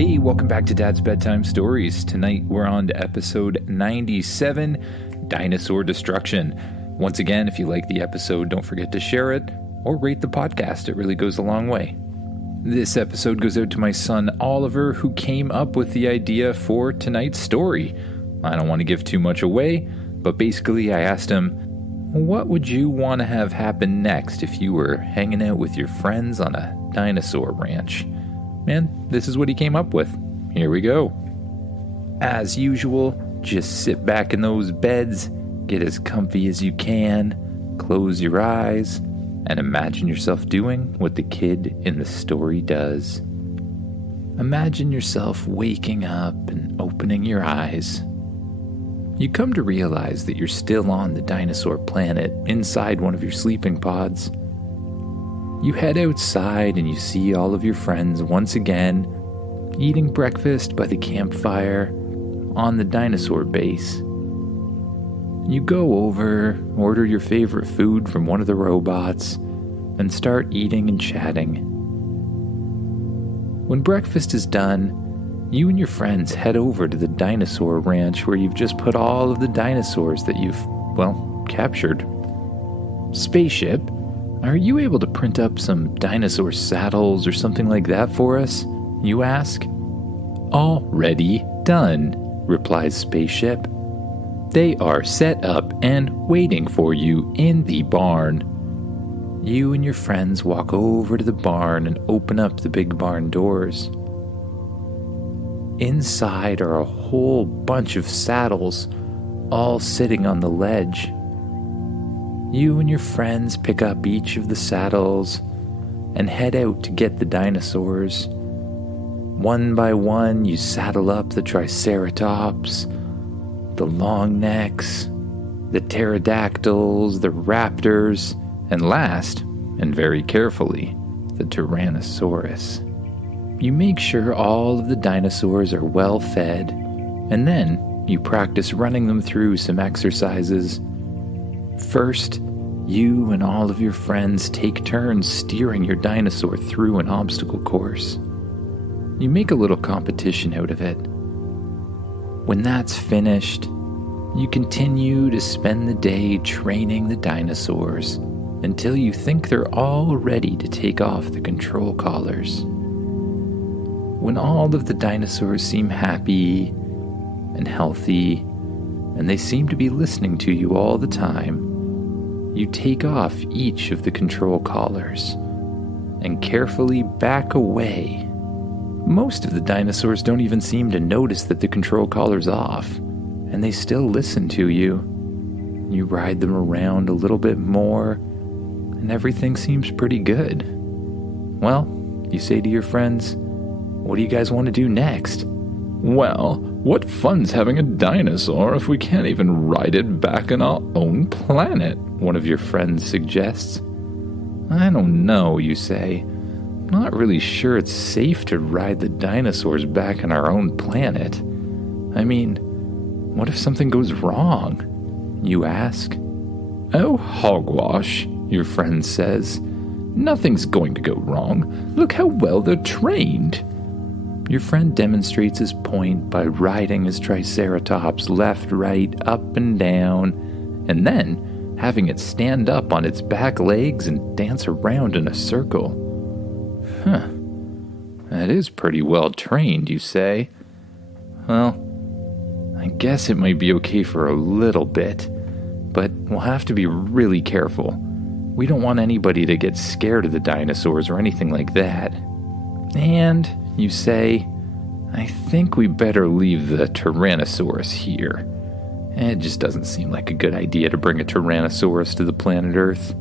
Hey, welcome back to Dad's Bedtime Stories. Tonight we're on to episode 97, Dinosaur Destruction. Once again, if you like the episode, don't forget to share it or rate the podcast. It really goes a long way. This episode goes out to my son Oliver, who came up with the idea for tonight's story. I don't want to give too much away, but basically I asked him, what would you want to have happen next if you were hanging out with your friends on a dinosaur ranch? And this is what he came up with. Here we go. As usual, just sit back in those beds, get as comfy as you can, close your eyes, and imagine yourself doing what the kid in the story does. Imagine yourself waking up and opening your eyes. You come to realize that you're still on the dinosaur planet inside one of your sleeping pods. You head outside and you see all of your friends once again eating breakfast by the campfire on the dinosaur base. You go over, order your favorite food from one of the robots, and start eating and chatting. When breakfast is done, you and your friends head over to the dinosaur ranch where you've just put all of the dinosaurs that you've, captured. Spaceship, are you able to print up some dinosaur saddles or something like that for us? You ask. Already done, replies Spaceship. They are set up and waiting for you in the barn. You and your friends walk over to the barn and open up the big barn doors. Inside are a whole bunch of saddles, all sitting on the ledge. You and your friends pick up each of the saddles and head out to get the dinosaurs. One by one, you saddle up the Triceratops, the long necks, the pterodactyls, the raptors, and last, and very carefully, the Tyrannosaurus. You make sure all of the dinosaurs are well fed, and then you practice running them through some exercises. First, you and all of your friends take turns steering your dinosaur through an obstacle course. You make a little competition out of it. When that's finished, you continue to spend the day training the dinosaurs until you think they're all ready to take off the control collars. When all of the dinosaurs seem happy and healthy, and they seem to be listening to you all the time, you take off each of the control collars and carefully back away. Most of the dinosaurs don't even seem to notice that the control collar's off, and they still listen to you. You ride them around a little bit more, and everything seems pretty good. Well, you say to your friends, what do you guys want to do next? Well, what fun's having a dinosaur if we can't even ride it back on our own planet? One of your friends suggests. I don't know, you say. Not really sure it's safe to ride the dinosaurs back on our own planet. I mean, what if something goes wrong? You ask. Oh, hogwash, your friend says. Nothing's going to go wrong. Look how well they're trained. Your friend demonstrates his point by riding his Triceratops left, right, up, and down, and then having it stand up on its back legs and dance around in a circle. That is pretty well trained, you say. Well, I guess it might be okay for a little bit, but we'll have to be really careful. We don't want anybody to get scared of the dinosaurs or anything like that. And, you say, I think we better leave the Tyrannosaurus here. It just doesn't seem like a good idea to bring a Tyrannosaurus to the planet Earth.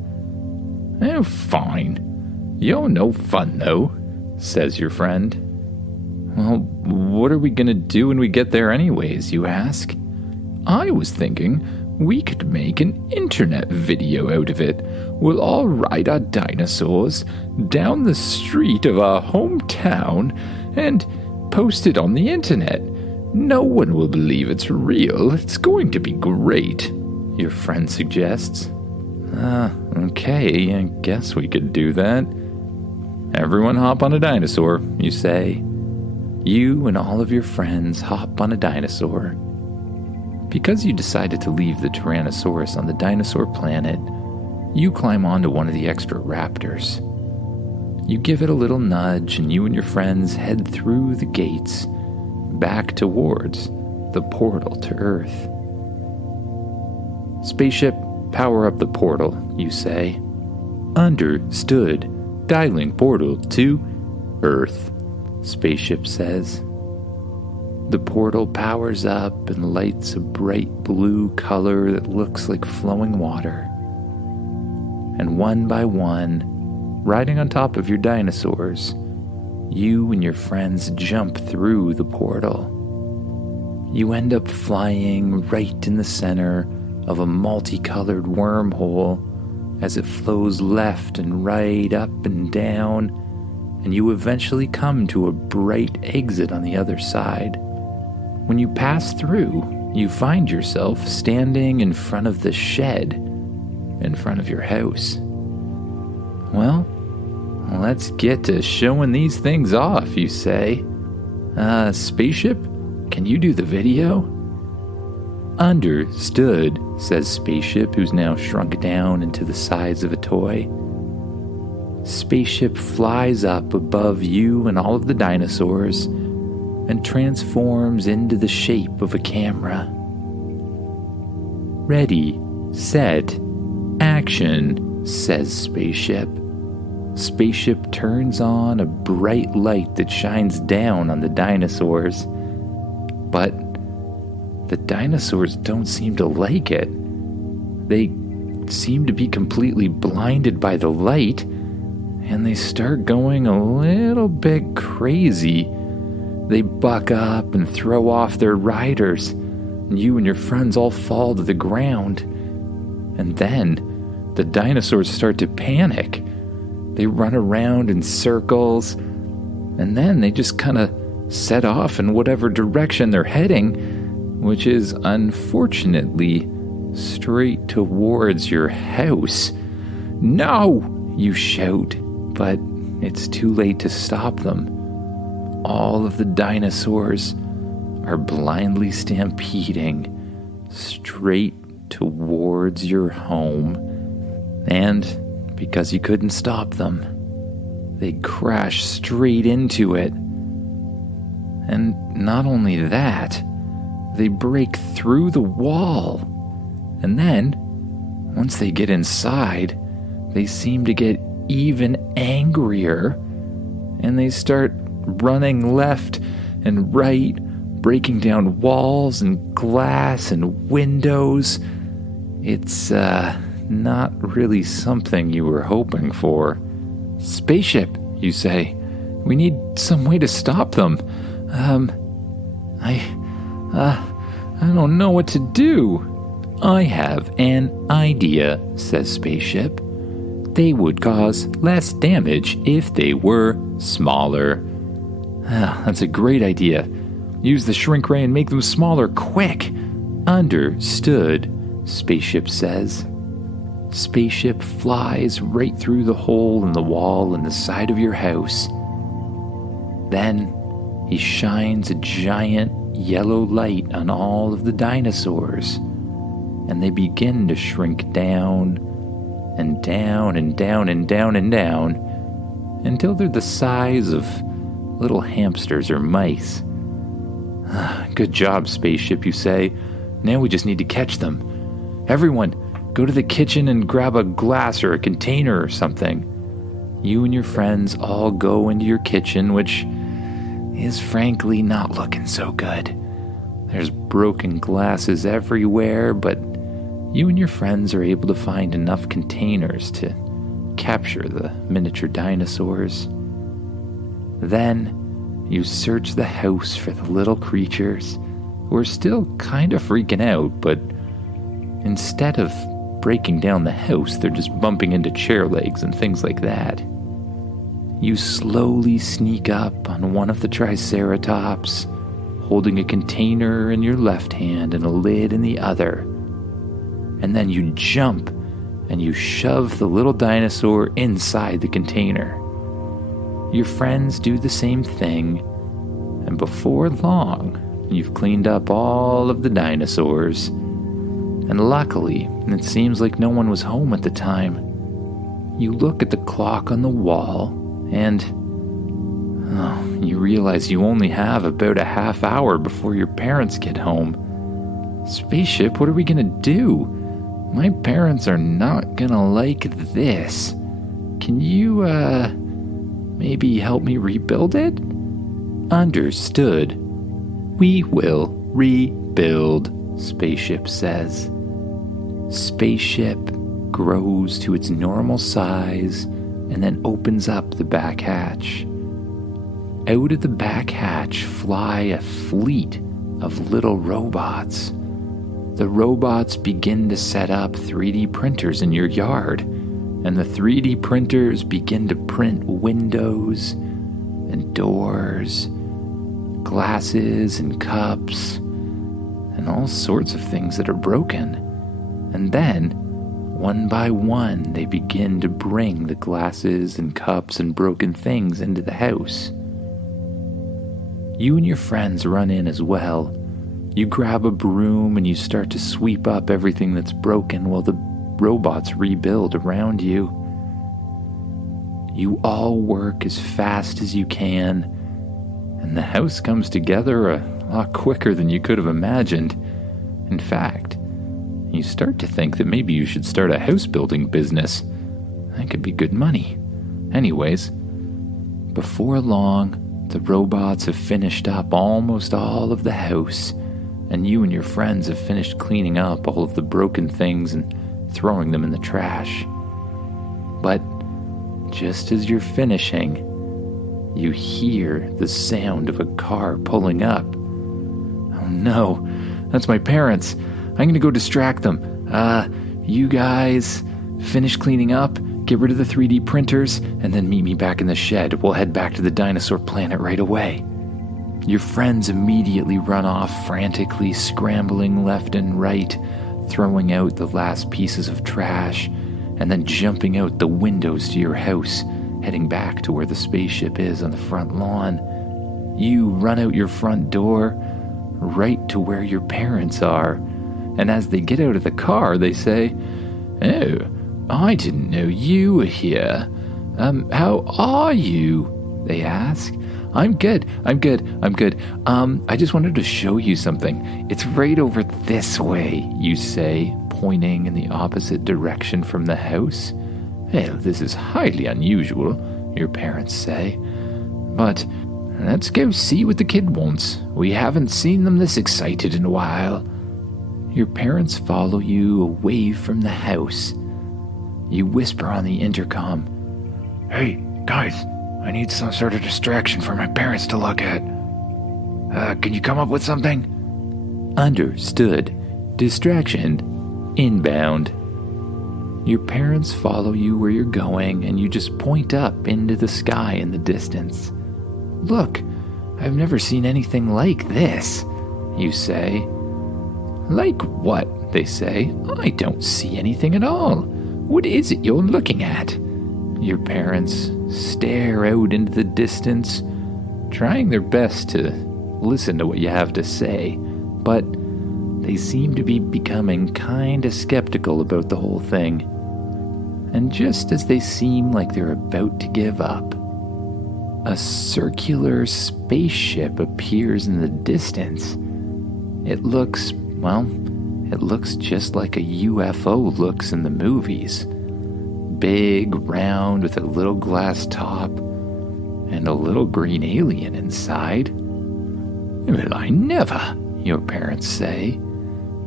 Oh, fine. You're no fun, though, says your friend. Well, what are we gonna do when we get there anyways, you ask? I was thinking we could make an internet video out of it. We'll all ride our dinosaurs down the street of our hometown and post it on the internet. No one will believe it's real. It's going to be great, your friend suggests. Okay, I guess we could do that. Everyone hop on a dinosaur, you say. You and all of your friends hop on a dinosaur. Because you decided to leave the Tyrannosaurus on the dinosaur planet, you climb onto one of the extra raptors. You give it a little nudge, and you and your friends head through the gates back towards the portal to Earth. Spaceship, power up the portal, you say. Understood. Dialing portal to Earth, Spaceship says. The portal powers up and lights a bright blue color that looks like flowing water. And one by one, riding on top of your dinosaurs, you and your friends jump through the portal. You end up flying right in the center of a multicolored wormhole as it flows left and right, up and down, and you eventually come to a bright exit on the other side. When you pass through, you find yourself standing in front of the shed in front of your house. Well, let's get to showing these things off, you say. Spaceship, can you do the video? Understood, says Spaceship, who's now shrunk down into the size of a toy. Spaceship flies up above you and all of the dinosaurs and transforms into the shape of a camera. Ready, set, action, says Spaceship. Spaceship turns on a bright light that shines down on the dinosaurs. But the dinosaurs don't seem to like it. They seem to be completely blinded by the light, and they start going a little bit crazy. They buck up and throw off their riders, and you and your friends all fall to the ground. And then the dinosaurs start to panic. They run around in circles, and then they just kind of set off in whatever direction they're heading, which is unfortunately straight towards your house. No, you shout, but it's too late to stop them. All of the dinosaurs are blindly stampeding straight towards your home. And because you couldn't stop them, they crash straight into it. And not only that, they break through the wall. And then, once they get inside, they seem to get even angrier, and they start running left and right, breaking down walls and glass and windows. It's not really something you were hoping for. Spaceship, you say. We need some way to stop them. I don't know what to do. I have an idea, says Spaceship. They would cause less damage if they were smaller. That's a great idea. Use the shrink ray and make them smaller quick. Understood, Spaceship says. Spaceship flies right through the hole in the wall in the side of your house. Then he shines a giant yellow light on all of the dinosaurs, and they begin to shrink down and down and down and down and down until they're the size of little hamsters or mice. Good job, Spaceship, you say. Now we just need to catch them. Everyone, go to the kitchen and grab a glass or a container or something. You and your friends all go into your kitchen, which is frankly not looking so good. There's broken glasses everywhere, but you and your friends are able to find enough containers to capture the miniature dinosaurs. Then you search the house for the little creatures who are still kind of freaking out, but instead of breaking down the house, they're just bumping into chair legs and things like that. You slowly sneak up on one of the Triceratops, holding a container in your left hand and a lid in the other. And then you jump and you shove the little dinosaur inside the container. Your friends do the same thing, And before long, you've cleaned up all of the dinosaurs. And luckily, it seems like no one was home at the time. You look at the clock on the wall, and you realize you only have about a half hour before your parents get home. Spaceship, what are we gonna do? My parents are not gonna like this. Can you, maybe help me rebuild it? Understood. We will rebuild, Spaceship says. Spaceship grows to its normal size and then opens up the back hatch. Out of the back hatch fly a fleet of little robots. The robots begin to set up 3D printers in your yard, and the 3D printers begin to print windows and doors, glasses and cups, and all sorts of things that are broken. And then, one by one, they begin to bring the glasses and cups and broken things into the house. You and your friends run in as well. You grab a broom and you start to sweep up everything that's broken while the robots rebuild around you. You all work as fast as you can, and the house comes together a lot quicker than you could have imagined. In fact, you start to think that maybe you should start a house building business. That could be good money. Anyways, before long, the robots have finished up almost all of the house, and you and your friends have finished cleaning up all of the broken things and throwing them in the trash. But just as you're finishing, you hear the sound of a car pulling up. Oh no, that's my parents. I'm gonna go distract them. You guys finish cleaning up, get rid of the 3D printers, and then meet me back in the shed. We'll head back to the dinosaur planet right away. Your friends immediately run off, frantically scrambling left and right, throwing out the last pieces of trash, and then jumping out the windows to your house, heading back to where the spaceship is on the front lawn. You run out your front door, right to where your parents are, and as they get out of the car, they say, "Oh, I didn't know you were here. How are you?" they ask. I'm good. I just wanted to show you something. It's right over this way," you say, pointing in the opposite direction from the house. "Well, this is highly unusual," your parents say. "But let's go see what the kid wants. We haven't seen them this excited in a while." Your parents follow you away from the house. You whisper on the intercom, "Hey, guys, I need some sort of distraction for my parents to look at. Can you come up with something?" Understood. Distraction inbound. Your parents follow you where you're going, and you just point up into the sky in the distance. "Look, I've never seen anything like this," you say. "Like what?" they say. "I don't see anything at all. What is it you're looking at?" Your parents stare out into the distance, trying their best to listen to what you have to say, but they seem to be becoming kinda skeptical about the whole thing. And just as they seem like they're about to give up, a circular spaceship appears in the distance. It looks just like a UFO looks in the movies. Big, round, with a little glass top, and a little green alien inside. "Well, I never," your parents say.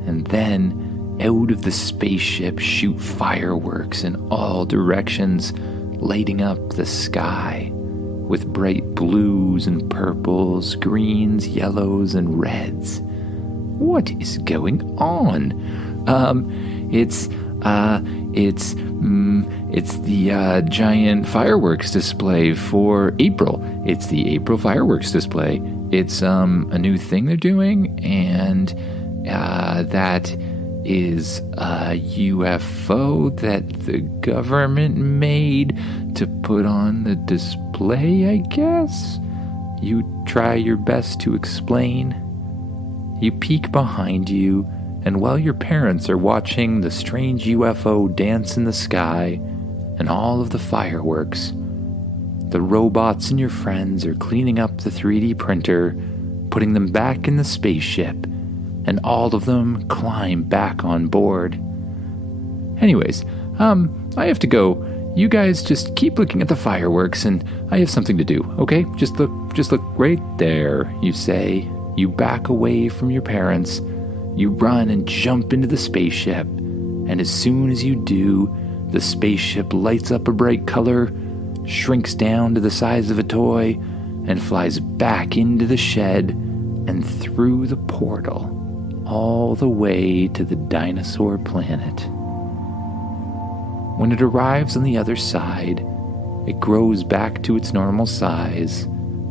And then, out of the spaceship shoot fireworks in all directions, lighting up the sky with bright blues and purples, greens, yellows, and reds. What is going on? It's the giant fireworks display for April. It's the April fireworks display. It's a new thing they're doing, and that is a UFO that the government made to put on the display, I guess. You try your best to explain. You peek behind you, and while your parents are watching the strange UFO dance in the sky and all of the fireworks, the robots and your friends are cleaning up the 3D printer, putting them back in the spaceship, and all of them climb back on board. Anyways, I have to go. You guys just keep looking at the fireworks, and I have something to do, okay? Just look right there, you say. You back away from your parents. You run and jump into the spaceship, and as soon as you do, the spaceship lights up a bright color, shrinks down to the size of a toy, and flies back into the shed and through the portal, all the way to the dinosaur planet. When it arrives on the other side, it grows back to its normal size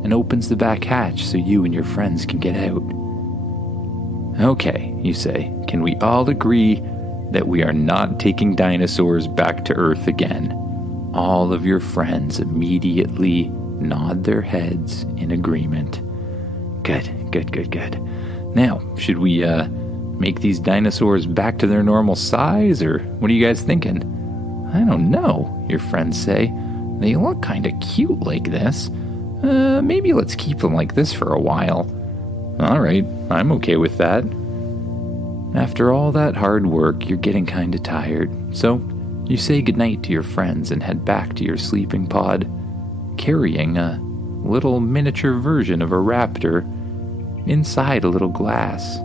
and opens the back hatch so you and your friends can get out. Okay, you say, can we all agree that we are not taking dinosaurs back to Earth again? All of your friends immediately nod their heads in agreement. Good. Now, should we make these dinosaurs back to their normal size, or what are you guys thinking? I don't know, your friends say. They look kind of cute like this. Maybe let's keep them like this for a while. All right, I'm okay with that. After all that hard work, you're getting kind of tired, so you say goodnight to your friends and head back to your sleeping pod, carrying a little miniature version of a raptor inside a little glass.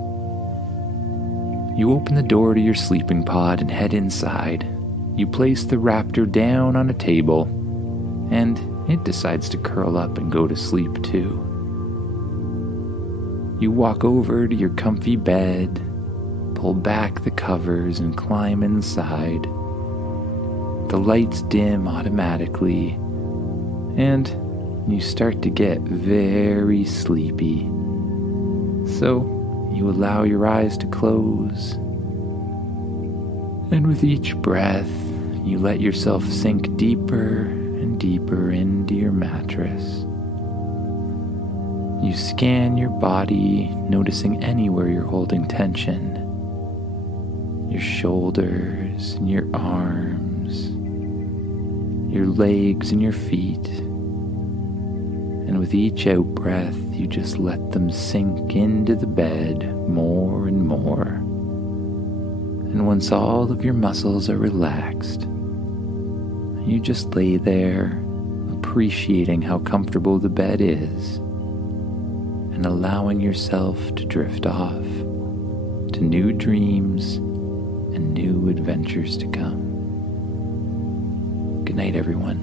You open the door to your sleeping pod and head inside. You place the raptor down on a table, and it decides to curl up and go to sleep too. You walk over to your comfy bed, pull back the covers and climb inside. The lights dim automatically, and you start to get very sleepy. So you allow your eyes to close, and with each breath, you let yourself sink deeper and deeper into your mattress. You scan your body, noticing anywhere you're holding tension. Your shoulders and your arms, your legs and your feet. And with each out-breath, you just let them sink into the bed more and more. And once all of your muscles are relaxed, you just lay there, appreciating how comfortable the bed is, and allowing yourself to drift off to new dreams and new adventures to come. Good night, everyone.